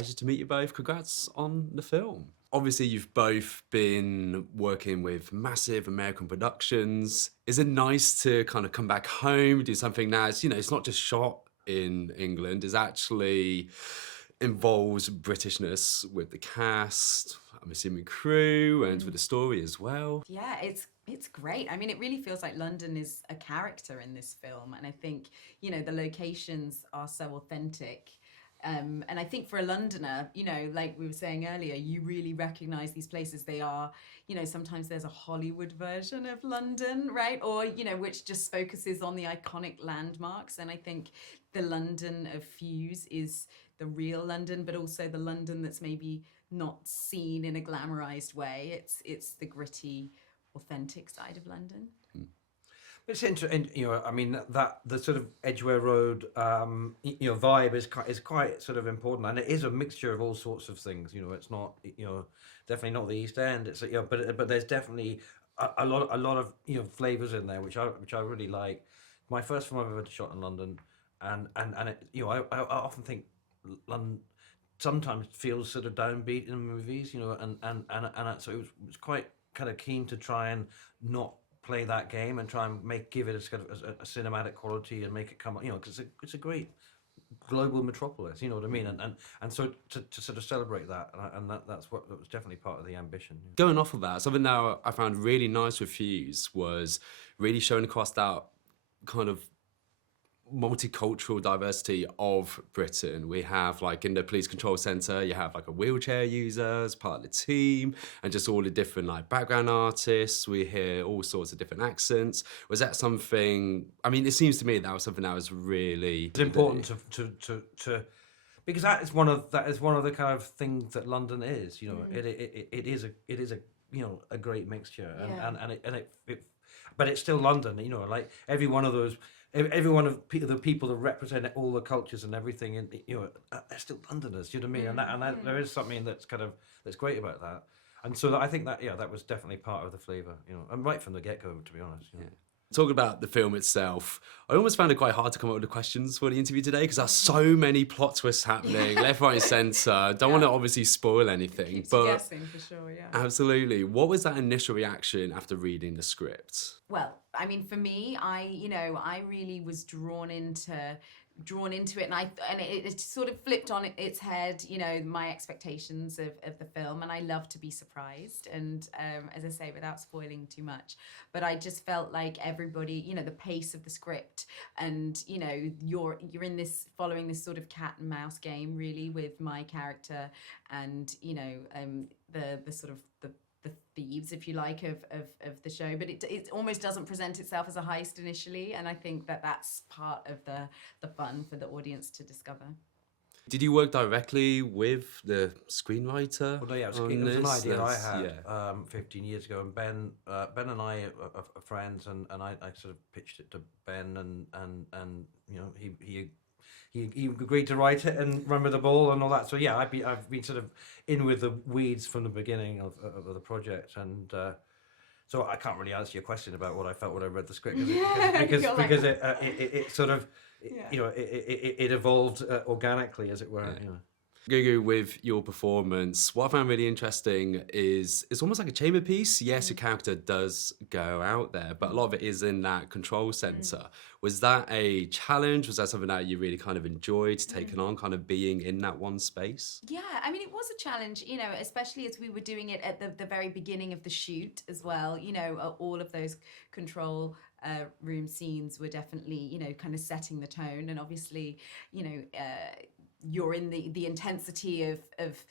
pleasure to meet you both. Congrats on the film. Obviously, you've both been working with massive American productions. Is it nice to kind of come back home, do something that's, it's not just shot in England, it actually involves Britishness with the cast, I'm assuming crew, and with the story as well? Yeah, it's great. I mean, it really feels like London is a character in this film, and I think the locations are so authentic. And I think for a Londoner, like we were saying earlier, you really recognize these places. They are, sometimes there's a Hollywood version of London, right? Or, which just focuses on the iconic landmarks. And I think the London of Fuze is the real London, but also the London that's maybe not seen in a glamorized way. It's the gritty, authentic side of London. It's interesting, I mean, that the sort of Edgware Road, vibe is quite sort of important, and it is a mixture of all sorts of things. It's not, definitely not the East End. It's but there's definitely a lot of flavors in there, which I really like. My first film I've ever shot in London, and it, I often think London sometimes feels sort of downbeat in movies, and so it was quite kind of keen to try and not play that game and try and give it a cinematic quality and make it come, because it's a great global metropolis, you know what I mean, and so to sort of celebrate that, and that was definitely part of the ambition. Going off of that, something that I found really nice with Fuze was really showing across that kind of multicultural diversity of Britain. We have, like, in the police control centre, you have like a wheelchair user as part of the team, and just all the different like background artists. We hear all sorts of different accents. Was that something, I mean, it seems to me that was something that was really... It's important to because that is one of the kind of things that London is, it is a great mixture, but it's still London, like every one of the people that represent all the cultures and everything, and they're still Londoners. You know what I mean? And there is something that's great about that. And so I think that was definitely part of the flavour, and right from the get-go, to be honest. Yeah. Talking about the film itself, I almost found it quite hard to come up with the questions for the interview today because there's so many plot twists happening, left, right, and centre. Don't want to obviously spoil anything, Keeps but you guessing for sure. Yeah. Absolutely. What was that initial reaction after reading the script? Well, I mean, for me, I really was drawn into it, and it sort of flipped on its head, my expectations of the film, and I love to be surprised, and as I say, without spoiling too much, but I just felt like everybody, the pace of the script, and you're in this, following this sort of cat and mouse game really with my character, and the sort of the thieves, if you like, of the show, but it almost doesn't present itself as a heist initially, and I think that's part of the fun for the audience to discover. Did you work directly with the screenwriter? Well, yeah, it was an idea I had 15 years ago, and Ben and I are friends, and I sort of pitched it to Ben, and he agreed to write it and run with the ball and all that. So yeah, I've been sort of in with the weeds from the beginning of the project, and so I can't really answer your question about what I felt when I read the script, because it sort of it evolved organically, as it were. Yeah. Gugu, with your performance, what I found really interesting is it's almost like a chamber piece. Yes, your character does go out there, but a lot of it is in that control center. Was that a challenge? Was that something that you really kind of enjoyed taking on, kind of being in that one space? Yeah, I mean, it was a challenge, especially as we were doing it at the very beginning of the shoot as well. All of those control room scenes were definitely, kind of setting the tone, and obviously, you're in the intensity of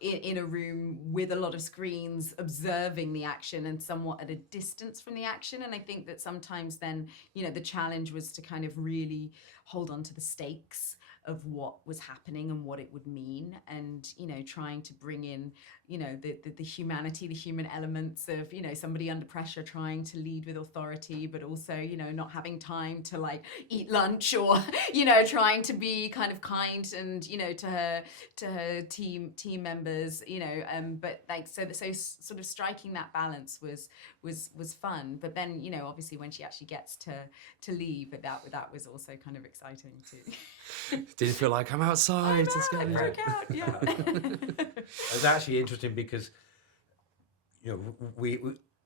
in a room with a lot of screens, observing the action and somewhat at a distance from the action. And I think that sometimes then, the challenge was to kind of really hold on to the stakes of what was happening and what it would mean, and trying to bring in the humanity, the human elements of somebody under pressure trying to lead with authority, but also not having time to like eat lunch, or trying to be kind of kind and to her team members, but like so sort of striking that balance was fun. But then obviously when she actually gets to leave, that was also kind of exciting. exciting too. Did you feel like I'm outside? I broke out, yeah. It's actually interesting because, you know,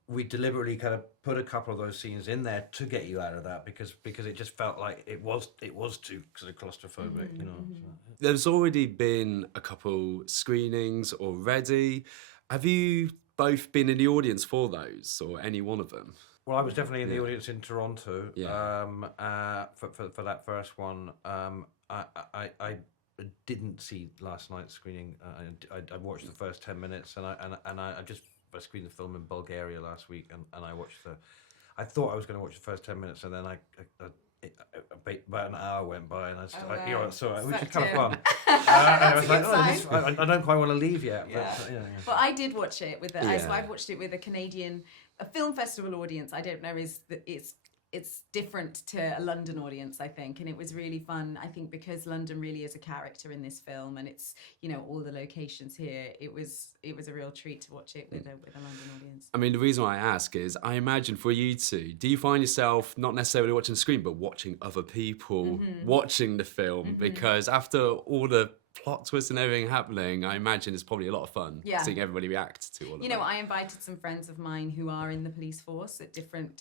we deliberately kind of put a couple of those scenes in there to get you out of that because it just felt like it was too sort of claustrophobic, you know. So. There's already been a couple screenings already. Have you both been in the audience for those, or any one of them? Well, I was definitely in the audience in Toronto. Yeah. For that first one. I didn't see last night's screening. I watched the first 10 minutes, and I screened the film in Bulgaria last week, and I watched I thought I was going to watch the first 10 minutes, and then about an hour went by, and you know, so which is kind of fun. I was like, I don't quite want to leave yet. Yeah. But, yeah. Well, I did watch it with Yeah. so I've watched it with a film festival audience. I don't know it's different to a London audience, I think, and it was really fun. I think because London really is a character in this film, and it's, you know, all the locations here. It was a real treat to watch it with a London audience. I mean, the reason why I ask is, I imagine for you two, do you find yourself not necessarily watching the screen, but watching other people watching the film? Because after all the plot twists and everything happening, I imagine it's probably a lot of fun seeing everybody react to all of that. You know, I invited some friends of mine who are in the police force at different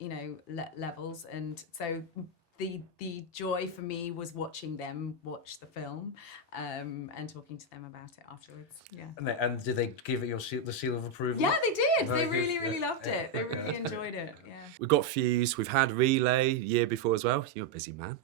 you know, levels, and so the joy for me was watching them watch the film and talking to them about it afterwards. Yeah. And did they give it the seal of approval? Yeah, they did. Very They really, good. really Yeah. loved it. They really enjoyed it. Yeah. We've got Fuze, we've had Relay year before as well. You're a busy man.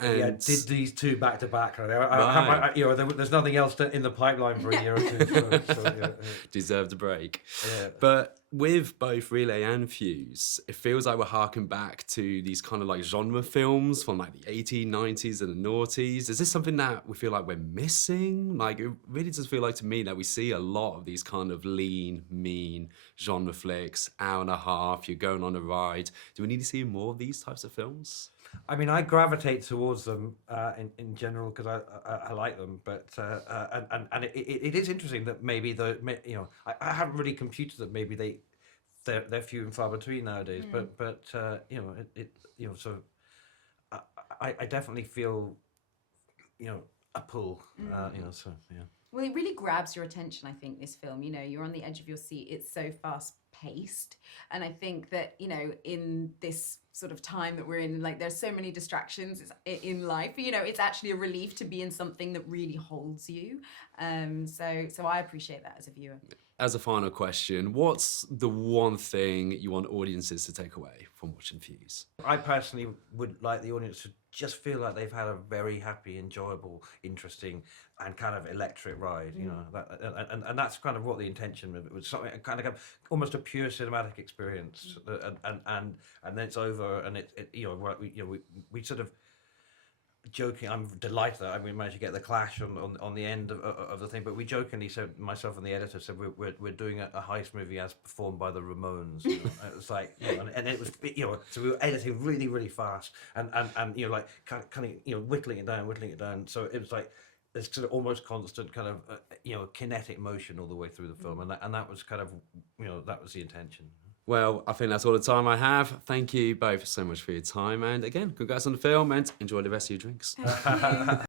And Yeah, did these two back to back. Right. You know, there's nothing else in the pipeline for a year or two. So, yeah. deserved a break. Yeah. But with both Relay and Fuze, it feels like we're harking back to these kind of like genre films from like the 80s, 90s and the noughties. Is this something that we feel like we're missing? Like, it really does feel like to me that we see a lot of these kind of lean, mean genre flicks, hour and a half, you're going on a ride. Do we need to see more of these types of films? I mean, I gravitate towards them in general because I like them, but and it is interesting that maybe you know, I haven't really computed that maybe they're few and far between nowadays, but you know, you know, so I definitely feel, you know, a pull, you know, so yeah. Well, it really grabs your attention, I think, this film. You know, you're on the edge of your seat. It's so fast-paced. And I think that, you know, in this sort of time that we're in, like, there's so many distractions in life. You know, it's actually a relief to be in something that really holds you. So I appreciate that as a viewer. As a final question, what's the one thing you want audiences to take away from watching Fuze? I personally would like the audience to just feel like they've had a very happy, enjoyable, interesting, and kind of electric ride. You know, and that's kind of what the intention of it was. Something kind of almost a pure cinematic experience, and then it's over, and it you know, we sort of. Joking, I'm delighted that we managed to get the clash on the end of the thing, but we jokingly said, myself and the editor said, we're doing a heist movie as performed by the Ramones. You know? It was like, you know, and it was, you know, so we were editing really, really fast, and you know, like kind of you know, whittling it down. So it was like this sort of almost constant kind of you know, kinetic motion all the way through the film, and that was kind of, you know, that was the intention. Well, I think that's all the time I have. Thank you both so much for your time. And again, congrats on the film and enjoy the rest of your drinks. Thank you.